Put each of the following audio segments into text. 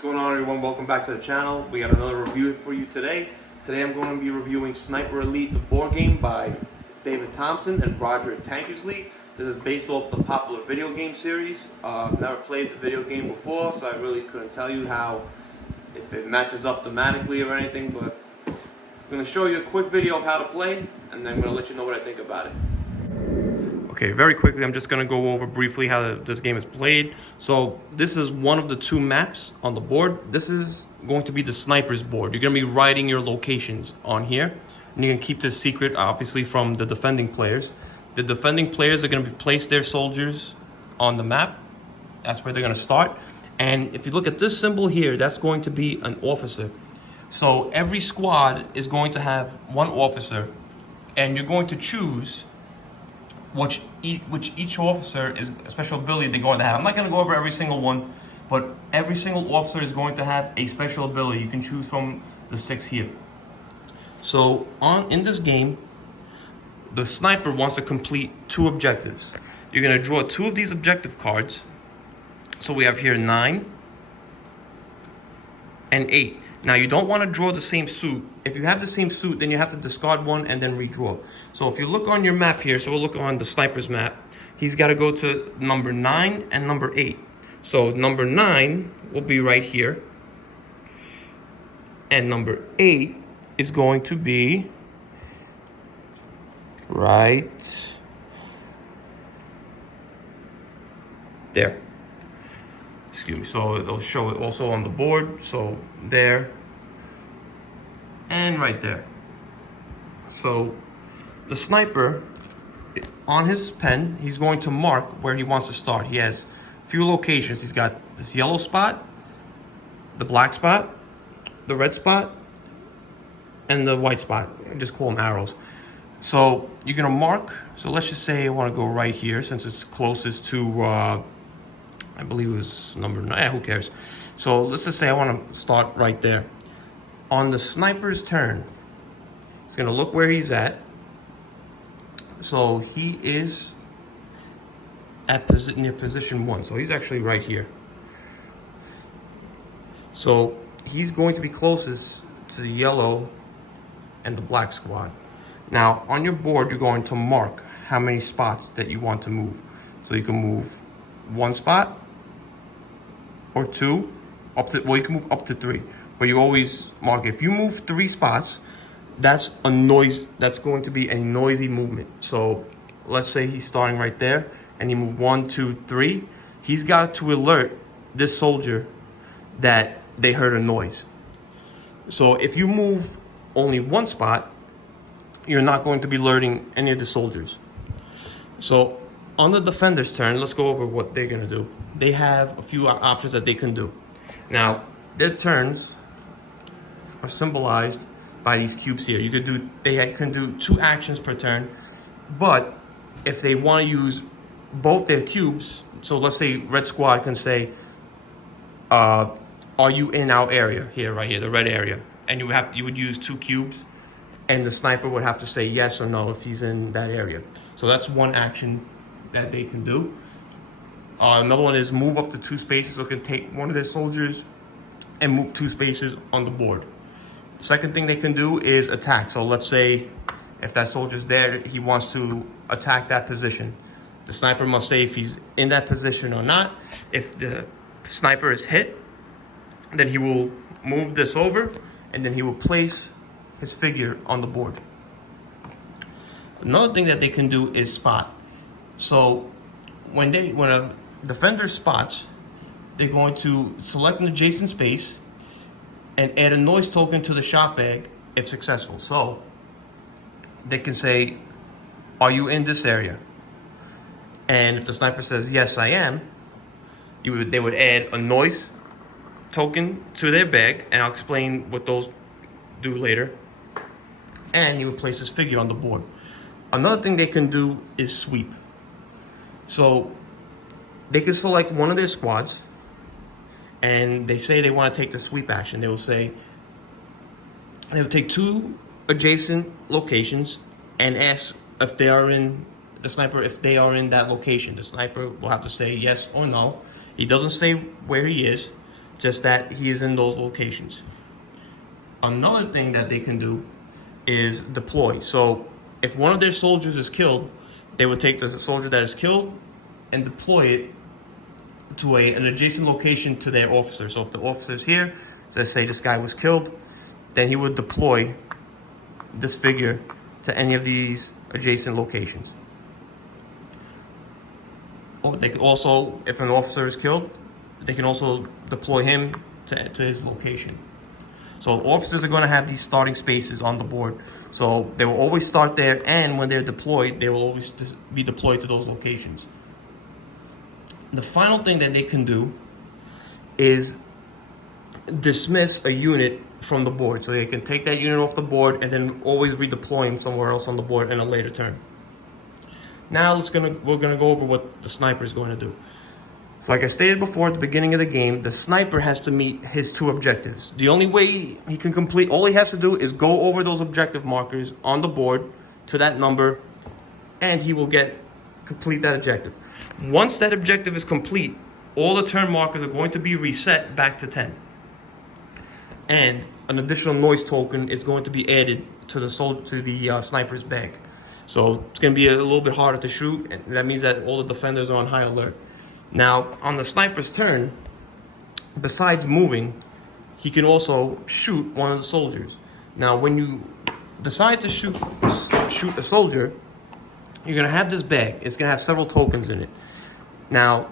What's going on, everyone? Welcome back to the channel. We got another review for you today. Today I'm going to be reviewing Sniper Elite, the board game by David Thompson and Roger Tankersley. This is based off the popular video game series. I've never played the video game before, so I really couldn't tell you if it matches up thematically or anything, but I'm going to show you a quick video of how to play, and then I'm going to let you know what I think about it. Okay, very quickly, I'm just going to go over briefly how this game is played. So this is one of the two maps on the board. This is going to be the sniper's board. You're going to be writing your locations on here. And you can keep this secret, obviously, from the defending players. The defending players are going to place their soldiers on the map. That's where they're going to start. And if you look at this symbol here, that's going to be an officer. So every squad is going to have one officer. And you're going to choose which each officer is a special ability they're going to have. I'm not going to go over every single one, but every single officer is going to have a special ability. You can choose from the 6 here. So in this game, the sniper wants to complete 2 objectives. You're going to draw 2 of these objective cards. So we have here 9 and 8. Now you don't want to draw the same suit. If you have the same suit, then you have to discard one and then redraw. So if you look on your map here, so we'll look on the sniper's map, he's got to go to number 9 and number 8. So number 9 will be right here. And number 8 is going to be right there. Excuse me. So it'll show it also on the board. So there and right there. So the sniper, on his pen, he's going to mark where he wants to start. He has a few locations. He's got this yellow spot, the black spot, the red spot, and the white spot. I just call them arrows. So you're gonna mark. So let's just say I want to go right here since it's closest to I believe it was number 9. Who cares? So let's just say I want to start right there. On the sniper's turn, he's going to look where he's at. So he is at near position 1. So he's actually right here. So he's going to be closest to the yellow and the black squad. Now on your board, you're going to mark how many spots that you want to move. So you can move 1 spot, or 2, you can move up to 3, but you always mark. If you move 3 spots, that's going to be a noisy movement. So let's say he's starting right there and he moved 1, 2, 3. He's got to alert this soldier that they heard a noise. So if you move only 1 spot, you're not going to be alerting any of the soldiers. So on the defender's turn, let's go over what they're going to do. They have a few options that they can do. Now, their turns are symbolized by these cubes here. They can do 2 actions per turn, but if they want to use both their cubes, so let's say red squad can say, are you in our area here, right here, the red area? And you would use 2 cubes, and the sniper would have to say yes or no if he's in that area. So that's one action that they can do. Another one is move up to 2 spaces, so it can take one of their soldiers and move 2 spaces on the board. The second thing they can do is attack. So let's say if that soldier's there, he wants to attack that position. The sniper must say if he's in that position or not. If the sniper is hit, then he will move this over, and then he will place his figure on the board. Another thing that they can do is spot. So when a defender spots, they're going to select an adjacent space and add a noise token to the shot bag if successful. So they can say, are you in this area? And if the sniper says, yes, I am, they would add a noise token to their bag, and I'll explain what those do later. And you would place his figure on the board. Another thing they can do is sweep. So they can select one of their squads, and they say they want to take the sweep action. They will take 2 adjacent locations and ask if they are in the sniper, if they are in that location. The sniper will have to say yes or no. He doesn't say where he is. just that he is in those locations. Another thing that they can do is deploy. So if one of their soldiers is killed, they would take the soldier that is killed and deploy it to an adjacent location to their officer. So if the officer's here, so let's say this guy was killed, then he would deploy this figure to any of these adjacent locations. Or they could also, if an officer is killed, they can also deploy him to his location. So officers are going to have these starting spaces on the board. So they will always start there, and when they're deployed, they will always be deployed to those locations. The final thing that they can do is dismiss a unit from the board. So they can take that unit off the board and then always redeploy him somewhere else on the board in a later turn. Now we're gonna go over what the sniper is going to do. So like I stated before at the beginning of the game, the sniper has to meet his 2 objectives. The only way he can complete, all he has to do is go over those objective markers on the board to that number, and he will complete that objective. Once that objective is complete, all the turn markers are going to be reset back to 10. And an additional noise token is going to be added to the sniper's bag. So it's going to be a little bit harder to shoot, and that means that all the defenders are on high alert. Now, on the sniper's turn, besides moving, he can also shoot one of the soldiers. Now, when you decide to shoot a soldier, you're going to have this bag. It's going to have several tokens in it. Now,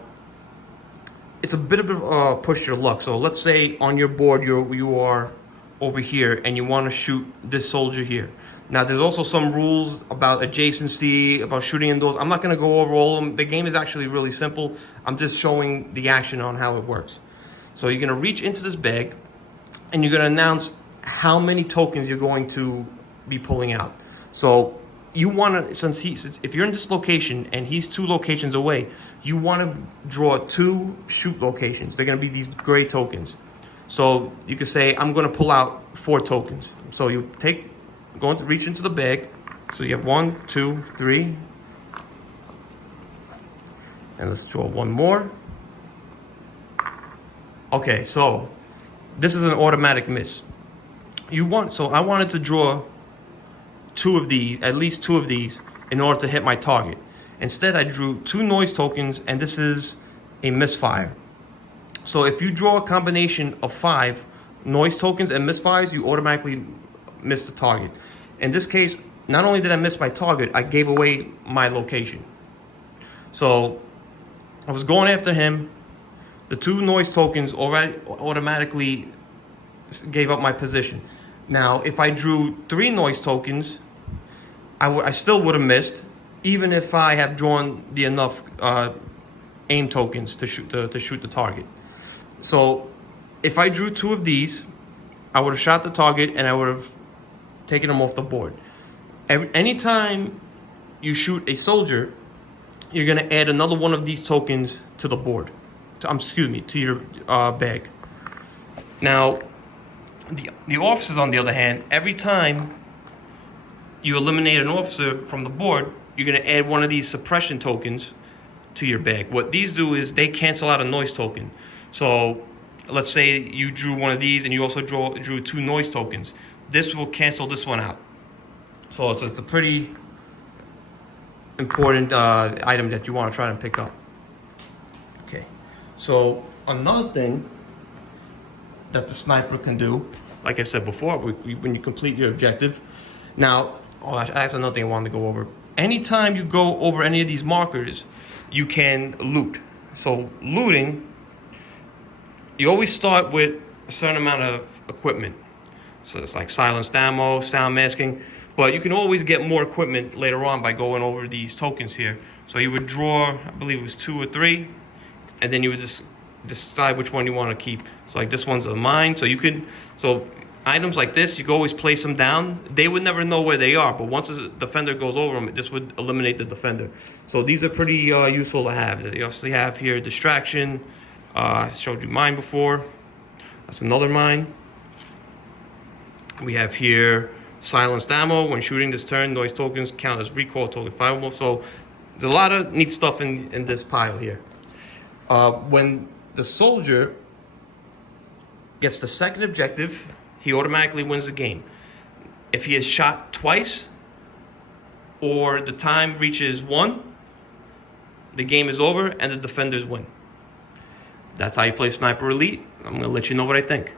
it's a bit of a push your luck. So let's say on your board you are over here and you want to shoot this soldier here. Now, there's also some rules about adjacency, about shooting indoors. I'm not going to go over all of them. The game is actually really simple. I'm just showing the action on how it works. So you're going to reach into this bag, and you're going to announce how many tokens you're going to be pulling out. So you want to, since if you're in this location and he's 2 locations away, you want to draw 2 shoot locations. They're going to be these gray tokens. So you could say, I'm going to pull out 4 tokens. So you going to reach into the bag. So you have 1, 2, 3. And let's draw 1 more. Okay, so this is an automatic miss. So I wanted to draw 2 of these, at least 2 of these, in order to hit my target. Instead, I drew 2 noise tokens, and this is a misfire. So if you draw a combination of 5 noise tokens and misfires, you automatically miss the target. In this case, not only did I miss my target, I gave away my location. So I was going after him. The 2 noise tokens already automatically gave up my position. Now, if I drew 3 noise tokens, I still would have missed, even if I have drawn the enough aim tokens to shoot the target. So if I drew 2 of these, I would have shot the target and I would have taken them off the board. Anytime you shoot a soldier, you're going to add another one of these tokens to the board. To your bag. Now, the officers, on the other hand, every time you eliminate an officer from the board, you're going to add one of these suppression tokens to your bag. What these do is they cancel out a noise token. So let's say you drew one of these and you also drew 2 noise tokens. This will cancel this one out. So it's a pretty important item that you want to try and pick up. Okay, so another thing that the sniper can do, like I said before, when you complete your objective. Now, that's another thing I wanted to go over. Anytime you go over any of these markers, you can loot. So looting, you always start with a certain amount of equipment. So it's like silenced ammo, sound masking, but you can always get more equipment later on by going over these tokens here. So you would draw, I believe it was 2 or 3, and then you would just decide which one you want to keep. So like this one's a mine, so items like this, you can always place them down. They would never know where they are, but once the defender goes over them, this would eliminate the defender. So these are pretty useful to have. You also have here distraction. I showed you mine before. That's another mine. We have here silenced ammo. When shooting this turn, noise tokens count as recoil token fireable. So there's a lot of neat stuff in this pile here. When the soldier gets the second objective, he automatically wins the game. If he is shot twice or the time reaches 1, the game is over and the defenders win. That's how you play Sniper Elite. I'm going to let you know what I think.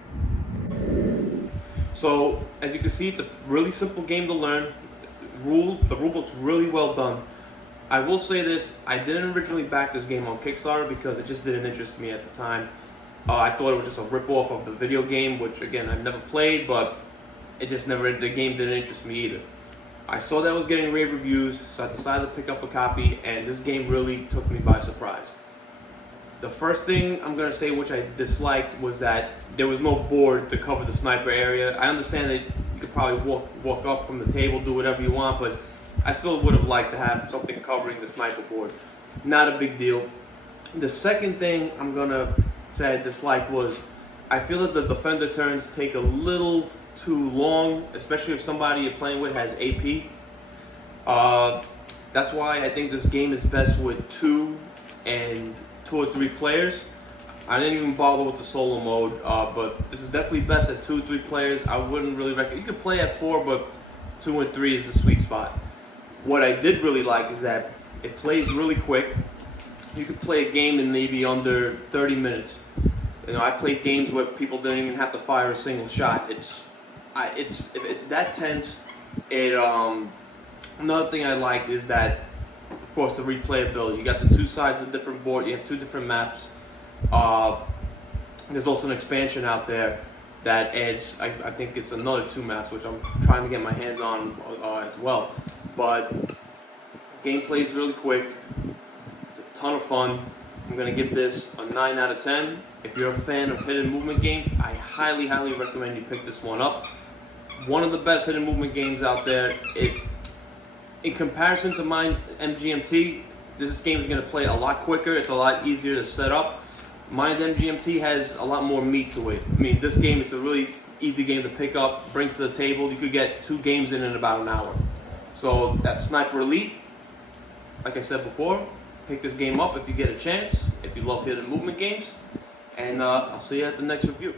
So, as you can see, it's a really simple game to learn. The rulebook's really well done. I will say this, I didn't originally back this game on Kickstarter because it just didn't interest me at the time. I thought it was just a rip-off of the video game, which again, I've never played, but the game didn't interest me either. I saw that it was getting rave reviews, so I decided to pick up a copy, and this game really took me by surprise. The first thing I'm going to say which I disliked was that there was no board to cover the sniper area. I understand that you could probably walk up from the table, do whatever you want, but I still would have liked to have something covering the sniper board. Not a big deal. The second thing I'm going to say I disliked was I feel that the defender turns take a little too long, especially if somebody you're playing with has AP. That's why I think this game is best with 2 or 3 players. I didn't even bother with the solo mode, but this is definitely best at 2 or 3 players. I wouldn't really recommend. You could play at 4, but 2 and 3 is the sweet spot. What I did really like is that it plays really quick. You could play a game in maybe under 30 minutes. You know, I played games where people didn't even have to fire a single shot. It's that tense. Another thing I like is that, of course, the replayability. You got the 2 sides of the different board. You have 2 different maps. There's also an expansion out there that adds, I think it's another 2 maps, which I'm trying to get my hands on as well. But gameplay is really quick. It's a ton of fun. I'm going to give this a 9 out of 10. If you're a fan of hidden movement games, I highly, highly recommend you pick this one up. One of the best hidden movement games out there. In comparison to mine, MGMT, this game is going to play a lot quicker. It's a lot easier to set up. Mine MGMT has a lot more meat to it. I mean, this game is a really easy game to pick up, bring to the table. You could get 2 games in about an hour. So that's Sniper Elite. Like I said before, pick this game up if you get a chance, if you love hidden movement games. And I'll see you at the next review.